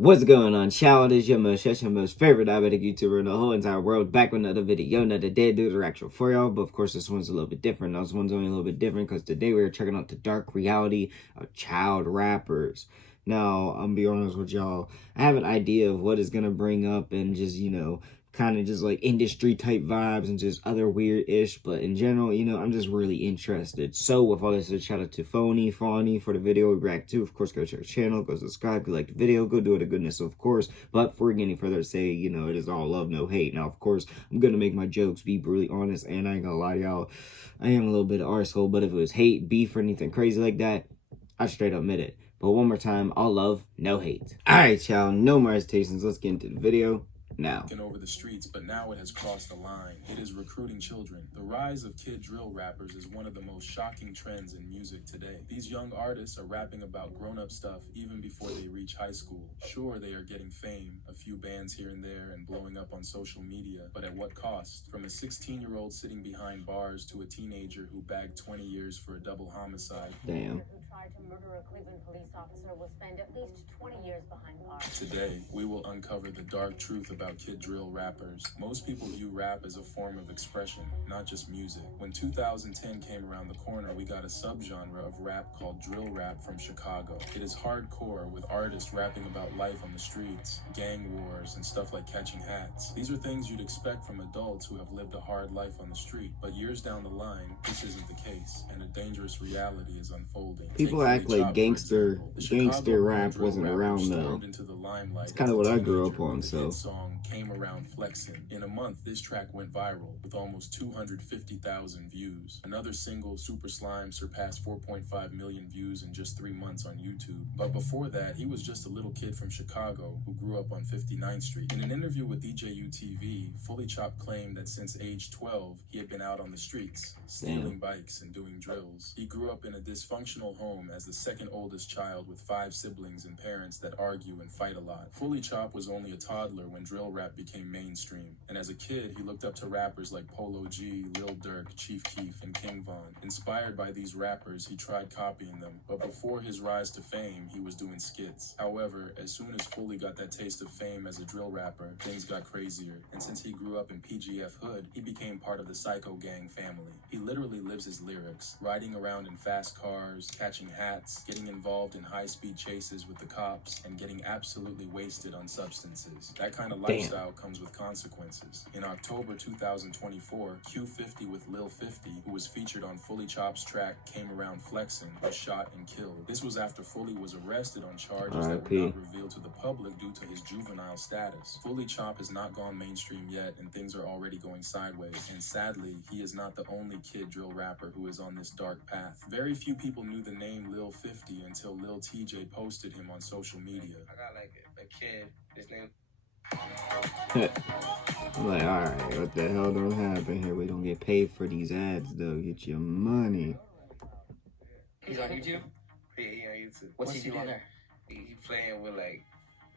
What's going on, child? It's your most favorite diabetic YouTuber in the whole entire world, back with another video. Another day dudes are actual for y'all, but of course this one's a little bit different. This one's only a little bit different because today we're checking out the dark reality of child rappers. Now, I'm gonna be honest with y'all, I have an idea of what it's gonna bring up and just, kind of just like industry type vibes and just other weird-ish, but in general, I'm just really interested. So with all this, shout out to Fawny for the video we react to. Of course, go check our channel, go subscribe, go like the video, go do it a goodness, of course. But before we get any further, say, it is all love, no hate. Now, of course, I'm gonna make my jokes be brutally honest, and I ain't gonna lie to y'all, I am a little bit of arsehole, but if it was hate, beef, or anything crazy like that, I straight up admit it. But one more time, all love, no hate. Alright, y'all, no more hesitations, let's get into the video now. Over the streets, but now it has crossed the line. It is recruiting children. The rise of kid drill rappers is one of the most shocking trends in music today. These young artists are rapping about grown-up stuff even before they reach high school. Sure, they are getting fame, a few bands here and there, and blowing up on social media, but at what cost? From a 16-year-old sitting behind bars to a teenager who bagged 20 years for a double homicide. Damn. Who tried to murder a Cleveland police officer will spend at least 20 years behind bars. Today, we will uncover the dark truth about kid drill rappers. Most people view rap as a form of expression, not just music. When 2010 came around the corner, we got a subgenre of rap called drill rap from Chicago. It is hardcore, with artists rapping about life on the streets, gang wars, and stuff like catching hats. These are things you'd expect from adults who have lived a hard life on the street. But years down the line, this isn't the case, and a dangerous reality is unfolding. People act like gangster rap wasn't around though. It's kind of what I grew up on, so. Song came around flexing. In a month, this track went viral with almost 250,000 views. Another single, Super Slime, surpassed 4.5 million views in just 3 months on YouTube. But before that, he was just a little kid from Chicago who grew up on 59th Street. In an interview with DJU-TV, Fully Chop claimed that since age 12, he had been out on the streets, stealing bikes and doing drills. He grew up in a dysfunctional home as the second oldest child with 5 siblings and parents that argue and fight a lot. Fully Chop was only a toddler when drill rap became mainstream, and as a kid he looked up to rappers like Polo G, Lil Durk, Chief Keef, and King Von. Inspired by these rappers, he tried copying them, but before his rise to fame he was doing skits. However, as soon as Fully got that taste of fame as a drill rapper, things got crazier, and since he grew up in PGF Hood, he became part of the Psycho Gang family. He literally lives his lyrics, riding around in fast cars, catching hats, getting involved in high-speed chases with the cops, and getting absolutely wasted on substances. That kind of lifestyle comes with consequences. In October 2024, Q50 with Lil 50, who was featured on Fully Chop's track Came Around Flexin', was shot and killed. This was after Fully was arrested on charges that were not revealed to the public due to his juvenile status. Fully Chop has not gone mainstream yet, and things are already going sideways. And sadly, he is not the only kid drill rapper who is on this dark path. Very few people knew the name Lil 50 until Lil TJ posted him on social media. I got like a kid, his name. I'm like, alright, what the hell don't happen here? We don't get paid for these ads though. Get your money. He's on YouTube? Yeah, he on YouTube. What's he doing on there? He playing with like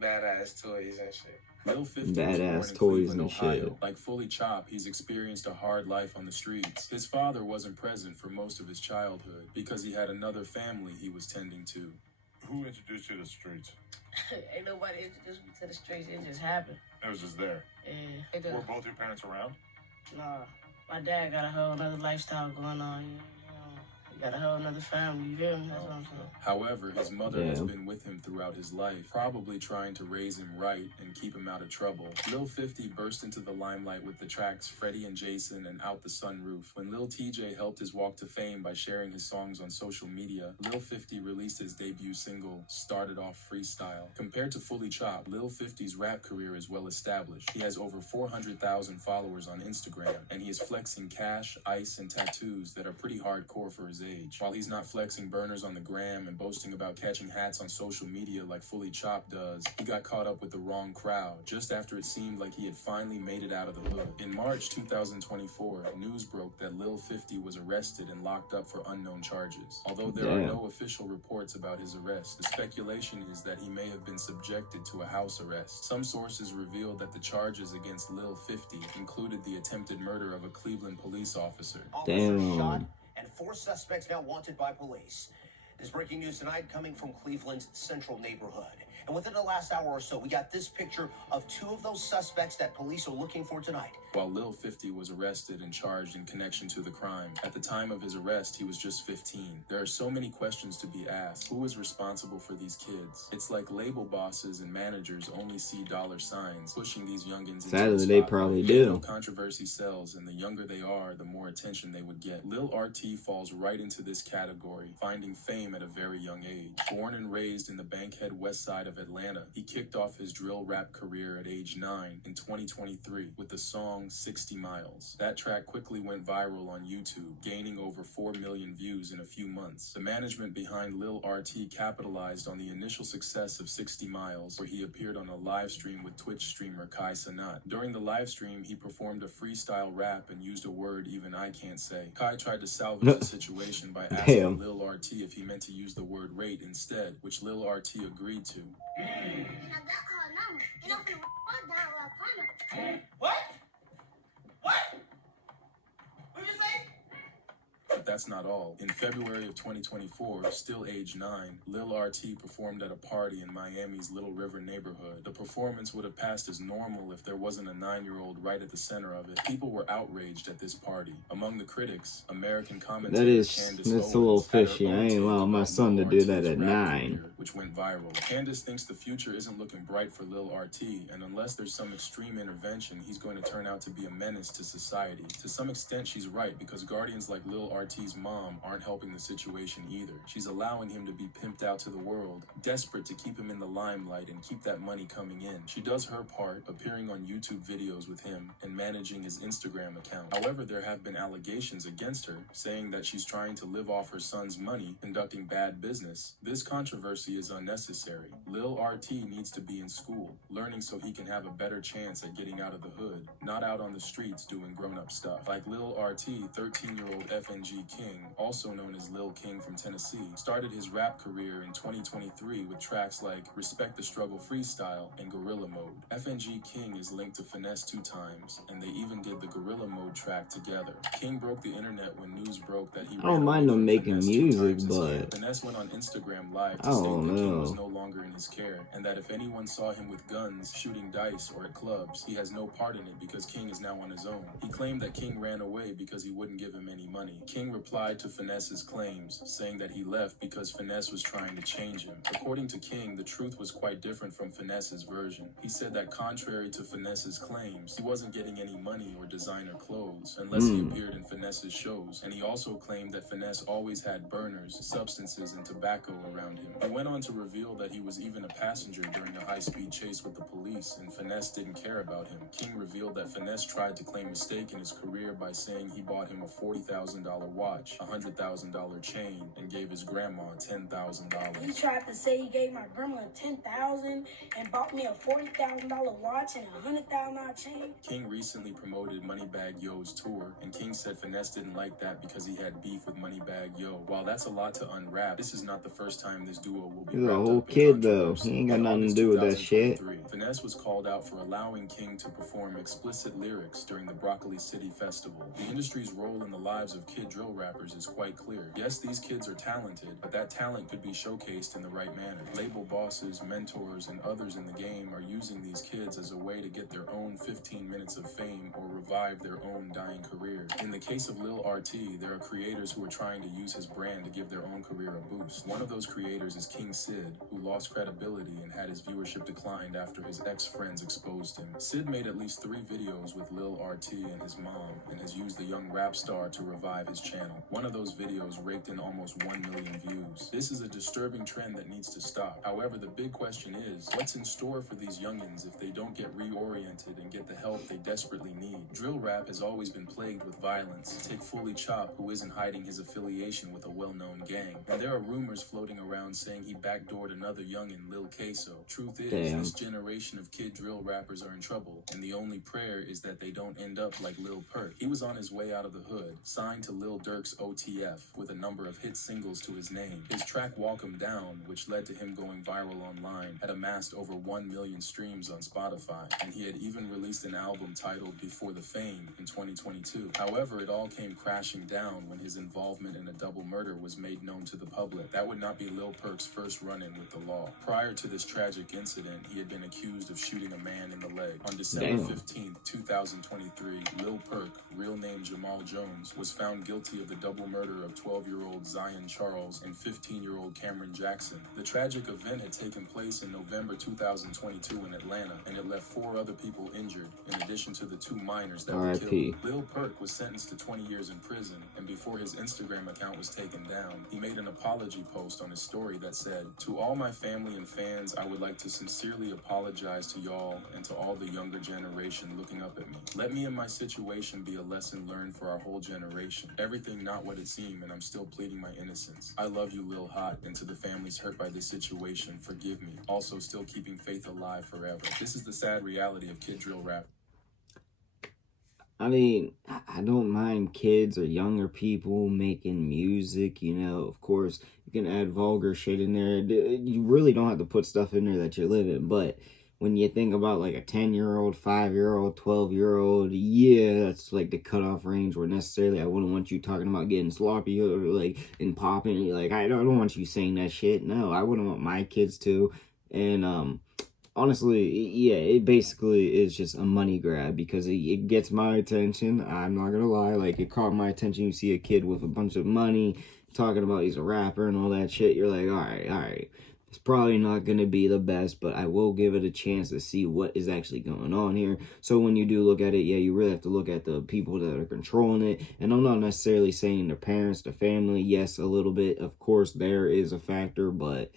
badass toys and shit. Lil 50 badass toys and Ohio. shit. Like Fully Chop, he's experienced a hard life on the streets. His father wasn't present for most of his childhood because he had another family he was tending to. Who introduced you to the streets? Ain't nobody introduced me to the streets. It just happened. It was just there. Yeah. Were both your parents around? Nah, my dad got a whole nother lifestyle going on. He got a whole nother family. You feel me? That's what I'm saying. However, his mother has been with him throughout his life, probably trying to raise him right and keep him out of trouble. Lil 50 burst into the limelight with the tracks Freddie and Jason and Out the Sunroof. When Lil TJ helped his walk to fame by sharing his songs on social media, Lil 50 released his debut single, Started Off Freestyle. Compared to Fully Chop, Lil 50's rap career is well established. He has over 400,000 followers on Instagram, and he is flexing cash, ice, and tattoos that are pretty hardcore for his age. While he's not flexing burners on the gram and boasting about catching hats on social media like Fully Chop does, he got caught up with the wrong crowd just after it seemed like he had finally made it out of the hood. In March 2024, news broke that Lil 50 was arrested and locked up for unknown charges. Although there are no official reports about his arrest, the speculation is that he may have been subjected to a house arrest. Some sources revealed that the charges against Lil 50 included the attempted murder of a Cleveland police officer. Damn. And 4 suspects now wanted by police. This breaking news tonight coming from Cleveland's central neighborhood. And within the last hour or so, we got this picture of two of those suspects that police are looking for tonight. While Lil 50 was arrested and charged in connection to the crime, at the time of his arrest, he was just 15. There are so many questions to be asked. Who is responsible for these kids? It's like label bosses and managers only see dollar signs, pushing these youngins into the Sadly, they spotlight. probably They know do. controversy sells, and the younger they are, the more attention they would get. Lil RT falls right into this category, finding fame at a very young age. Born and raised in the Bankhead west side of Atlanta, he kicked off his drill rap career at age 9 in 2023 with the song 60 Miles. That track quickly went viral on YouTube, gaining over 4 million views in a few months. The management behind Lil RT capitalized on the initial success of 60 Miles, where he appeared on a live stream with Twitch streamer Kai Sanat. During the live stream, he performed a freestyle rap and used a word even I can't say. Kai tried to salvage the situation by asking Lil RT if he meant to use the word rate instead, which Lil RT agreed to. What? What? What did you say? But that's not all. In February of 2024, still age 9, Lil RT performed at a party in Miami's Little River neighborhood. The performance would have passed as normal if there wasn't a 9-year-old right at the center of it. People were outraged at this party. Among the critics, American commentator That's a little fishy. I ain't allowing my son to do that at 9. Which went viral. Candace thinks the future isn't looking bright for Lil RT, and unless there's some extreme intervention, he's going to turn out to be a menace to society. To some extent, she's right, because guardians like Lil RT's mom aren't helping the situation either. She's allowing him to be pimped out to the world, desperate to keep him in the limelight and keep that money coming in. She does her part, appearing on YouTube videos with him and managing his Instagram account. However, there have been allegations against her, saying that she's trying to live off her son's money, conducting bad business. This controversy is unnecessary. Lil RT needs to be in school, learning so he can have a better chance at getting out of the hood, not out on the streets doing grown-up stuff. Like Lil RT, 13-year-old FNG King, also known as Lil King from Tennessee, started his rap career in 2023 with tracks like Respect the Struggle Freestyle and Gorilla Mode. FNG King is linked to Finesse 2 times, and they even did the Gorilla Mode track together. King broke the internet when news broke that he I don't mind them making music, but Finesse went on Instagram Live to state that King was no longer in his care, and that if anyone saw him with guns, shooting dice, or at clubs, he has no part in it because King is now on his own. He claimed that King ran away because he wouldn't give him any money. King replied to Finesse's claims, saying that he left because Finesse was trying to change him. According to King, the truth was quite different from Finesse's version. He said that contrary to Finesse's claims, he wasn't getting any money or designer clothes unless he appeared in Finesse's shows, and he also claimed that Finesse always had burners, substances, and tobacco around him. He went on to reveal that he was even a passenger during a high-speed chase with the police, and Finesse didn't care about him. King revealed that Finesse tried to claim a stake in his career by saying he bought him a $40,000 watch, a $100,000 chain, and gave his grandma $10,000. He tried to say he gave my grandma $10,000 and bought me a $40,000 watch and a $100,000 chain. King recently promoted Moneybagg Yo's tour, and King said Finesse didn't like that because he had beef with Moneybagg Yo. While that's a lot to unwrap, this is not the first time this duo will be he's a wrapped whole up in kid though. controversy. He ain't got In nothing to August do with that shit. 2023, Finesse was called out for allowing King to perform explicit lyrics during the Broccoli City Festival. The industry's role in the lives of kid drill rappers is quite clear. Yes, these kids are talented, but that talent could be showcased in the right manner. Label bosses, mentors, and others in the game are using these kids as a way to get their own 15 minutes of fame or revive their own dying career. In the case of Lil RT, there are creators who are trying to use his brand to give their own career a boost. One of those creators is King Sid, who lost credibility and had his viewership declined after his ex-friends exposed him. Sid made at least 3 videos with Lil RT and his mom, and has used the young rap star to revive his channel. One of those videos raked in almost 1 million views. This is a disturbing trend that needs to stop. However, the big question is, what's in store for these youngins if they don't get reoriented and get the help they desperately need? Drill rap has always been plagued with violence. Take Fully Chop, who isn't hiding his affiliation with a well-known gang. And there are rumors floating around saying he backdoored another youngin, Lil Queso. Truth is, this generation generation of kid drill rappers are in trouble, and the only prayer is that they don't end up like Lil Perk. He was on his way out of the hood, signed to Lil Durk's OTF, with a number of hit singles to his name. His track Walk 'Em Down, which led to him going viral online, had amassed over 1 million streams on Spotify, and he had even released an album titled Before the Fame in 2022. However, it all came crashing down when his involvement in a double murder was made known to the public. That would not be Lil Perk's first run-in with the law. Prior to this tragic incident, he had been accused of shooting a man in the leg. On December 15th, 2023, Lil Perk, real name Jamal Jones, was found guilty of the double murder of 12-year-old Zion Charles and 15-year-old Cameron Jackson. The tragic event had taken place in November 2022 in Atlanta, and it left 4 other people injured, in addition to the 2 minors that were killed. Lil Perk was sentenced to 20 years in prison, and before his Instagram account was taken down, he made an apology post on his story that said, "To all my family and fans, I would like to sincerely apologize to y'all and to all the younger generation looking up at me. Let me and my situation be a lesson learned for our whole generation. Everything not what it seemed, and I'm still pleading my innocence. I love you, Lil Hot, and to the families hurt by this situation, forgive me. Also still keeping faith alive forever." This is the sad reality of kid drill rap. I mean, I don't mind kids or younger people making music, you know. Of course, you can add vulgar shit in there. You really don't have to put stuff in there that you're living. But when you think about like a 10-year-old, 5-year-old, 12-year-old, yeah, that's like the cutoff range where necessarily I wouldn't want you talking about getting sloppy or like and popping. Like, I don't want you saying that shit. No, I wouldn't want my kids to. And, honestly, yeah, it basically is just a money grab because it gets my attention. I'm not gonna lie, like, it caught my attention. You see a kid with a bunch of money talking about he's a rapper and all that shit. You're like, all right. It's probably not gonna be the best, but I will give it a chance to see what is actually going on here. So when you do look at it, yeah, you really have to look at the people that are controlling it. And I'm not necessarily saying the parents, the family. Yes, a little bit, of course, there is a factor, but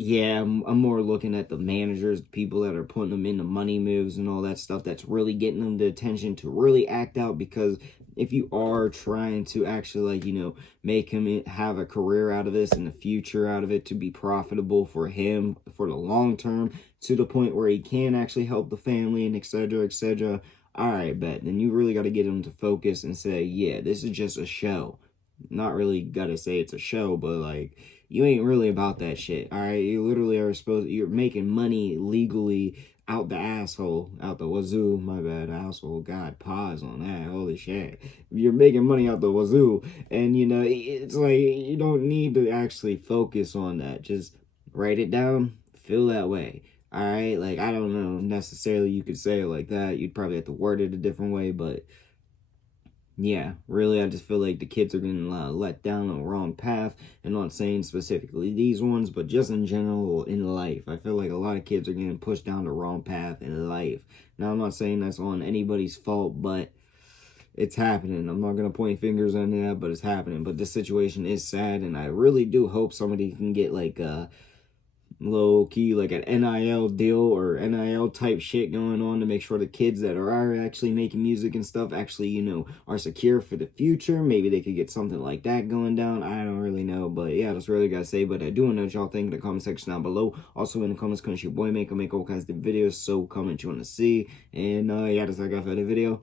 yeah, I'm more looking at the managers, the people that are putting them into money moves and all that stuff that's really getting them the attention to really act out. Because if you are trying to actually, like, you know, make him have a career out of this and the future out of it to be profitable for him for the long term to the point where he can actually help the family and etc., all right, bet. Then you really got to get him to focus and say, yeah, this is just a show. Not really got to say it's a show, but like, you ain't really about that shit, all right? You literally are you're making money legally out the asshole, out the wazoo, my bad, asshole, God, pause on that, holy shit. You're making money out the wazoo, and, you know, it's like, you don't need to actually focus on that. Just write it down, feel that way, all right? Like, I don't know, necessarily you could say it like that. You'd probably have to word it a different way, but yeah, really, I just feel like the kids are getting let down on the wrong path. And not saying specifically these ones, but just in general in life. I feel like a lot of kids are getting pushed down the wrong path in life. Now, I'm not saying that's on anybody's fault, but it's happening. I'm not going to point fingers on that, but it's happening. But this situation is sad, and I really do hope somebody can get like low key like an NIL deal or NIL type shit going on to make sure the kids that are actually making music and stuff actually, you know, are secure for the future. Maybe they could get something like that going down. I don't really know, but yeah, that's really gotta say. But I do want to know what y'all think in the comment section down below. Also in the comments, comment your boy make all kinds of videos, so comment you want to see. And yeah, that's all I got for the video.